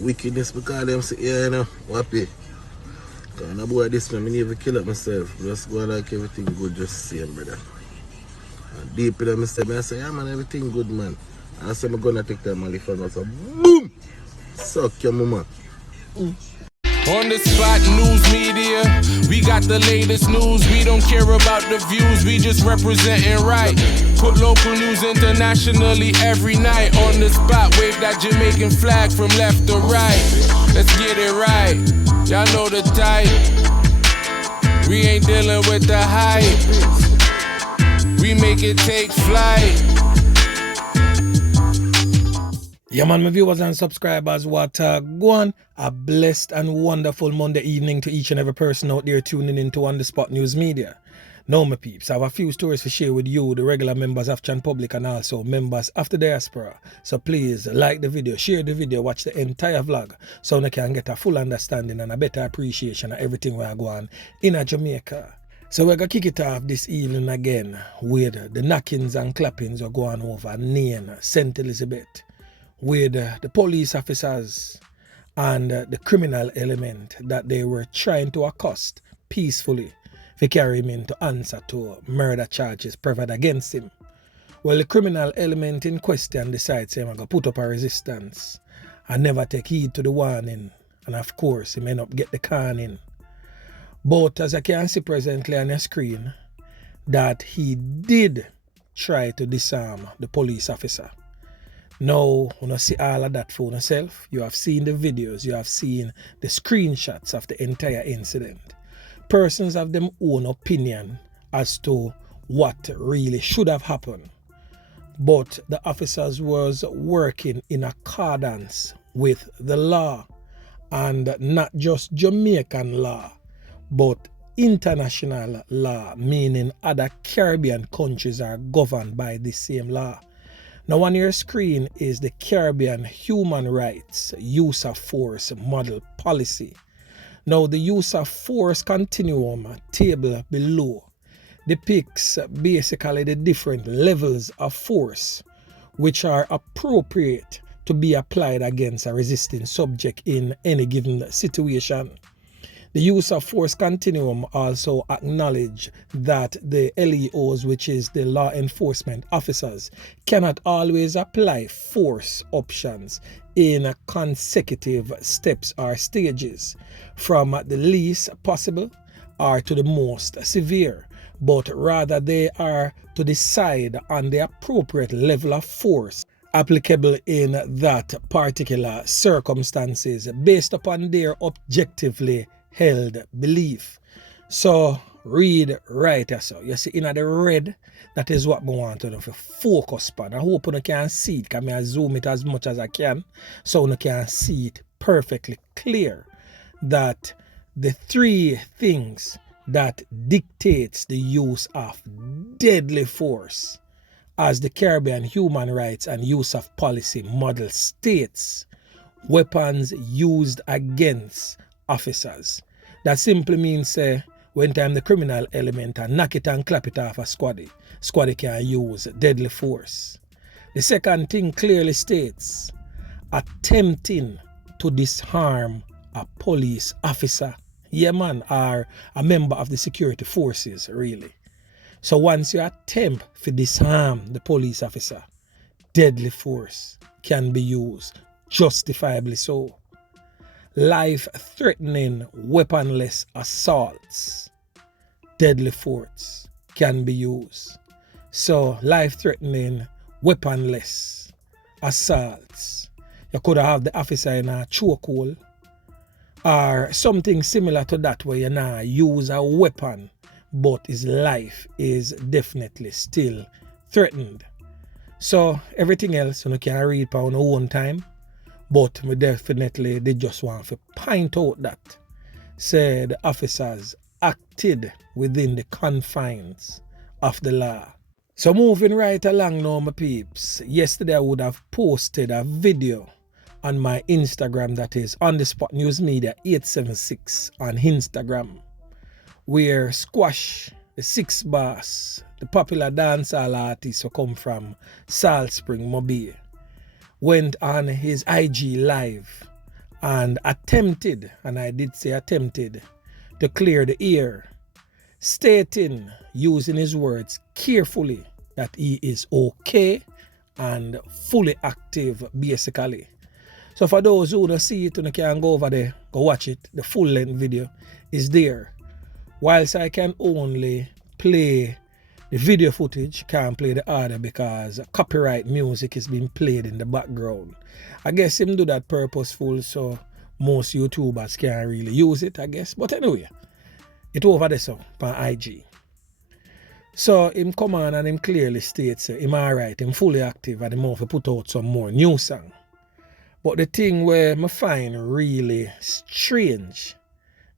wickedness because them say, yeah, you know, happy. Because boy this man, I never kill up myself. Just go like everything good, just same, brother. And deep in them, I say, yeah, man, everything good, man. And I say, I'm gonna take that Mali phone and say, boom! Suck your mama. On the spot news media, we got the latest news. We don't care about the views, we just representing right. Put local news internationally every night. On the spot, wave that Jamaican flag from left to right. Let's get it right, y'all know the type. We ain't dealing with the hype, we make it take flight. Yeah, man, my viewers and subscribers, what go on. A blessed and wonderful Monday evening to each and every person out there tuning into On The Spot News Media. Now, my peeps, I have a few stories to share with you, the regular members of Chan Public and also members of the diaspora. So please like the video, share the video, watch the entire vlog so you can get a full understanding and a better appreciation of everything we are going in Jamaica. So we're going to kick it off this evening again with the knockings and clappings are going over Nain, St. Elizabeth, with the police officers and the criminal element that they were trying to accost peacefully to carry him in to answer to murder charges preferred against him. Well, the criminal element in question decides he's going to put up a resistance and never take heed to the warning, and of course he may not get the can in. But as I can see presently on the screen, that he did try to disarm the police officer. Now, when you see all of that for yourself, you have seen the videos, you have seen the screenshots of the entire incident. Persons have their own opinion as to what really should have happened. But the officers was working in accordance with the law, and not just Jamaican law, but international law, meaning other Caribbean countries are governed by the same law. Now on your screen is the Caribbean Human Rights Use of Force Model Policy. Now the use of force continuum table below depicts basically the different levels of force which are appropriate to be applied against a resisting subject in any given situation. The use of force continuum also acknowledge that the LEOs, which is the law enforcement officers, cannot always apply force options in consecutive steps or stages, from the least possible or to the most severe, but rather they are to decide on the appropriate level of force applicable in that particular circumstances based upon their objectively held belief. So read right so. You see in the red, that is what I want to focus on. I hope you can see it, because I zoom it as much as I can so you can see it perfectly clear that the three things that dictates the use of deadly force, as the Caribbean Human Rights and Use of Policy Model states, weapons used against officers. That simply means when time the criminal element and knock it and clap it off a squaddy can use deadly force. The second thing clearly states attempting to disarm a police officer, yeah man, or a member of the security forces really. So once you attempt to disarm the police officer, deadly force can be used, justifiably so. Life-threatening weaponless assaults, deadly force can be used. So life-threatening weaponless assaults, you could have the officer in a chokehold or something similar to that, where you now use a weapon but his life is definitely still threatened. So everything else you can read on your own time. But we definitely they just want to point out that say the officers acted within the confines of the law. So moving right along now, my peeps. Yesterday I would have posted a video on my Instagram, that is On The Spot News Media 876 on Instagram, where Squash, the Six Boss, the popular dancehall artist who come from Salt Spring, Mobile, went on his IG live and attempted, and I did say attempted, to clear the air, stating, using his words carefully, that he is okay and fully active basically. So for those who don't see it, you can go over there, go watch it. The full length video is there. Whilst I can only play the video footage, can't play the audio because copyright music is being played in the background. I guess him do that purposeful so most YouTubers can't really use it, I guess. But anyway, it over there so on IG. So him come on and him clearly states him alright, him fully active and him have to put out some more new song. But the thing where I find really strange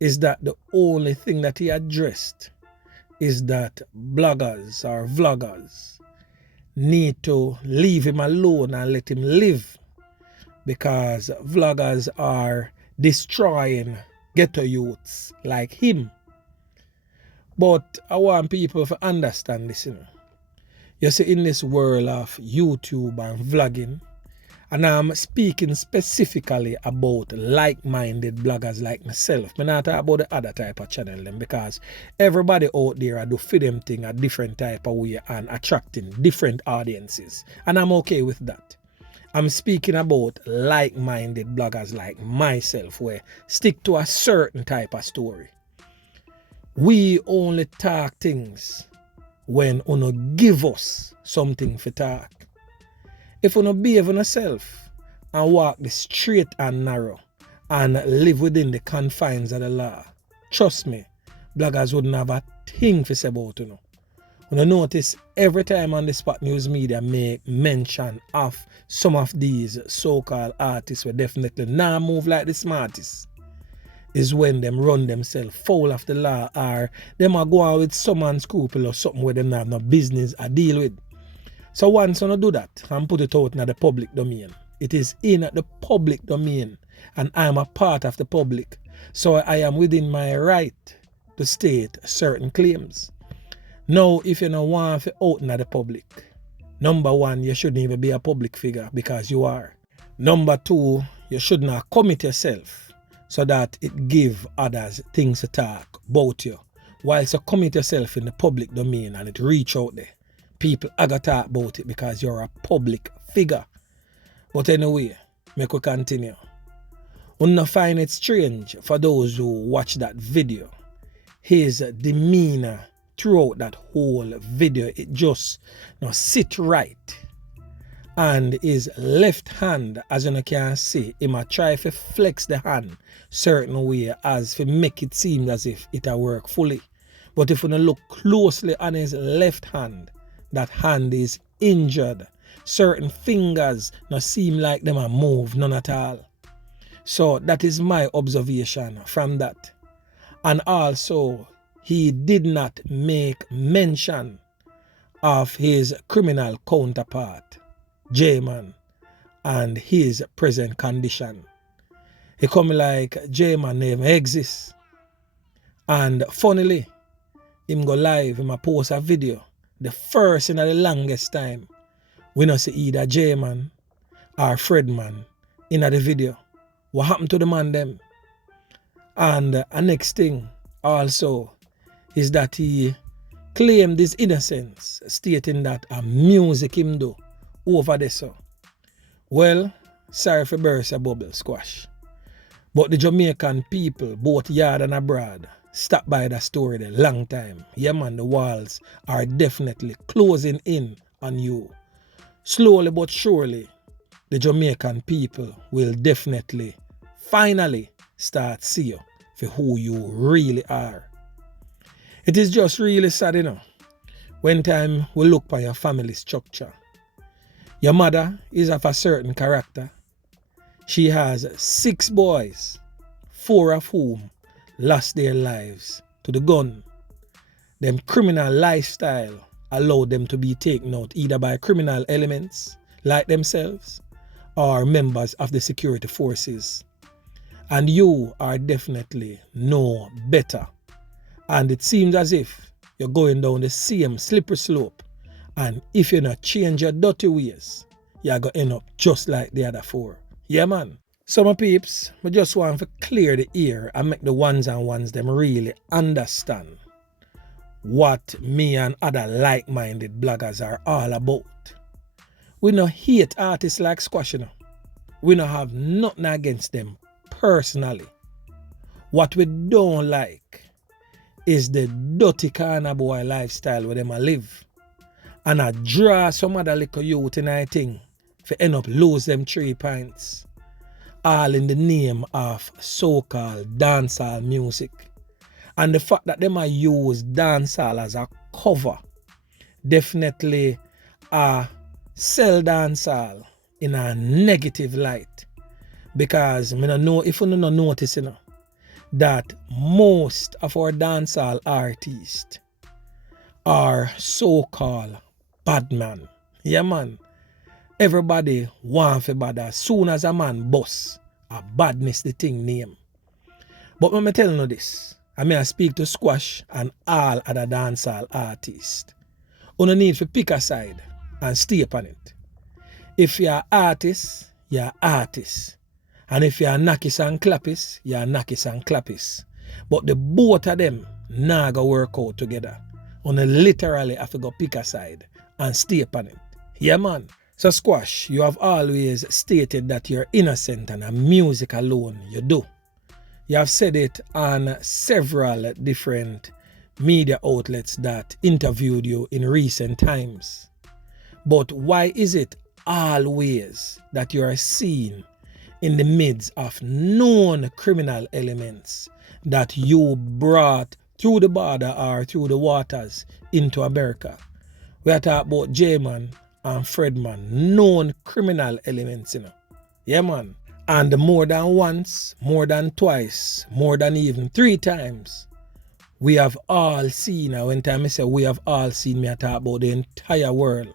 is that the only thing that he addressed is that bloggers or vloggers need to leave him alone and let him live, because vloggers are destroying ghetto youths like him. But I want people to understand this, You see, in this world of YouTube and vlogging, and I'm speaking specifically about like-minded bloggers like myself. I'm not talking about the other type of channel them, because everybody out there do fit them thing a different type of way and attracting different audiences. And I'm okay with that. I'm speaking about like-minded bloggers like myself, where stick to a certain type of story. We only talk things when uno give us something for talk. If uno behave on yourself and walk the straight and narrow and live within the confines of the law, trust me, bloggers wouldn't have a thing to say about uno. Uno notice every time on the Spot News Media make mention of some of these so-called artists who definitely not move like the smartest, is when them run themselves foul of the law, or them are go out with some unscruple or something where them have no business or deal with. So once you do that and put it out in the public domain, it is in the public domain and I am a part of the public. So I am within my right to state certain claims. Now, if you don't want to out in the public, number one, you shouldn't even be a public figure, because you are. Number two, you should not commit yourself so that it give others things to talk about you. Whilst you commit yourself in the public domain and it reach out there, people are going to talk about it because you're a public figure. But anyway, make we continue. Una find it strange for those who watch that video. His demeanor throughout that whole video, it just sit right. And his left hand, as you can see, he might try to flex the hand certain way as to make it seem as if it work fully. But if you look closely on his left hand, that hand is injured. Certain fingers not seem like them are move, none at all. So that is my observation from that. And also, he did not make mention of his criminal counterpart, J-Man, and his present condition. He come like J-Man never exists. And funnily, him go live, him a post a video. The first in the longest time, we not see either J-Man or Fredman in the video. What happened to the man them? And the next thing also is that he claimed his innocence, stating that a music him do over there so. Well, sorry for burst a bubble squash. But the Jamaican people, both yard and abroad, stopped by the story a long time. Yeah man, the walls are definitely closing in on you. Slowly but surely, the Jamaican people will definitely, finally start see you for who you really are. It is just really sad, when time we look for your family structure. Your mother is of a certain character. She has 6 boys, 4 of whom lost their lives to the gun. Them criminal lifestyle allowed them to be taken out either by criminal elements like themselves or members of the security forces. And you are definitely no better. And it seems as if you're going down the same slippery slope. And if you not change your dirty ways, you're going to end up just like the other 4. Yeah, man. So my peeps, I just want to clear the ear and make the ones and ones them really understand what me and other like-minded bloggers are all about. We no hate artists like Squash, you know. We no have nothing against them personally. What we don't like is the dirty corner boy lifestyle where them a live. And I draw some other little youth in I thing for end up lose them 3 pints. All in the name of so-called dancehall music. And the fact that them a use dancehall as a cover definitely sell dancehall in a negative light. Because I don't know if you don't notice, you know, that most of our dancehall artists are so-called bad man. Yeah, man. Everybody want for bad. As soon as a man bust, a badness the thing name. But when I tell you this, I speak to Squash and all other dancehall artists. You don't need to pick a side and stay upon it. If you're an artist, you're an artist. And if you're knockis and clappis, you're knockis and clappis. But the both of them nah go work out together. You literally have to go pick a side and stay upon it. Yeah, man. So Squash, you have always stated that you're innocent and a music alone you do. You have said it on several different media outlets that interviewed you in recent times. But why is it always that you are seen in the midst of known criminal elements that you brought through the border or through the waters into America? We are talking about J-Man and Fredman, known criminal elements, you know. Yeah, man. And more than once, more than twice, more than even 3 times, we have all seen, and when time I say we have all seen, me I talk about the entire world,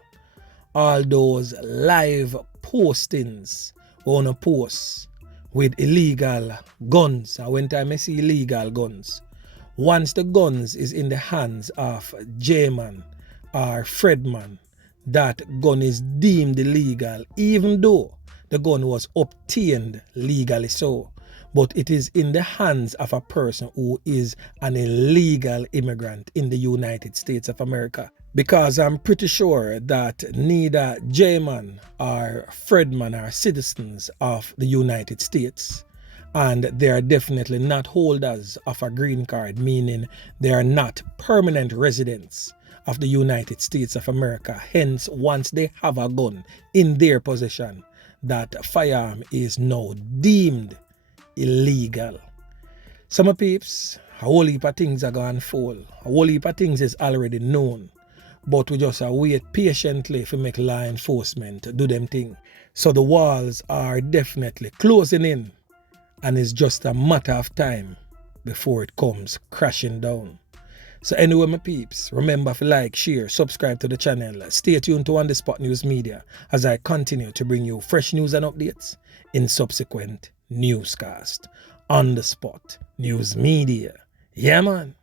all those live postings on a post with illegal guns. And when time I see illegal guns, once the guns is in the hands of J-Man or Fredman, that gun is deemed illegal, even though the gun was obtained legally so. But it is in the hands of a person who is an illegal immigrant in the United States of America. Because I'm pretty sure that neither J-Man or Fredman are citizens of the United States. And they are definitely not holders of a green card, meaning they are not permanent residents of the United States of America. Hence, once they have a gun in their possession, that firearm is now deemed illegal. Some peeps, a whole heap of things are going to fall. A whole heap of things is already known. But we just wait patiently to make law enforcement do them thing. So the walls are definitely closing in. And it's just a matter of time before it comes crashing down. So anyway, my peeps, remember to like, share, subscribe to the channel. Stay tuned to On The Spot News Media as I continue to bring you fresh news and updates in subsequent newscast. On The Spot News Media. Yeah, man.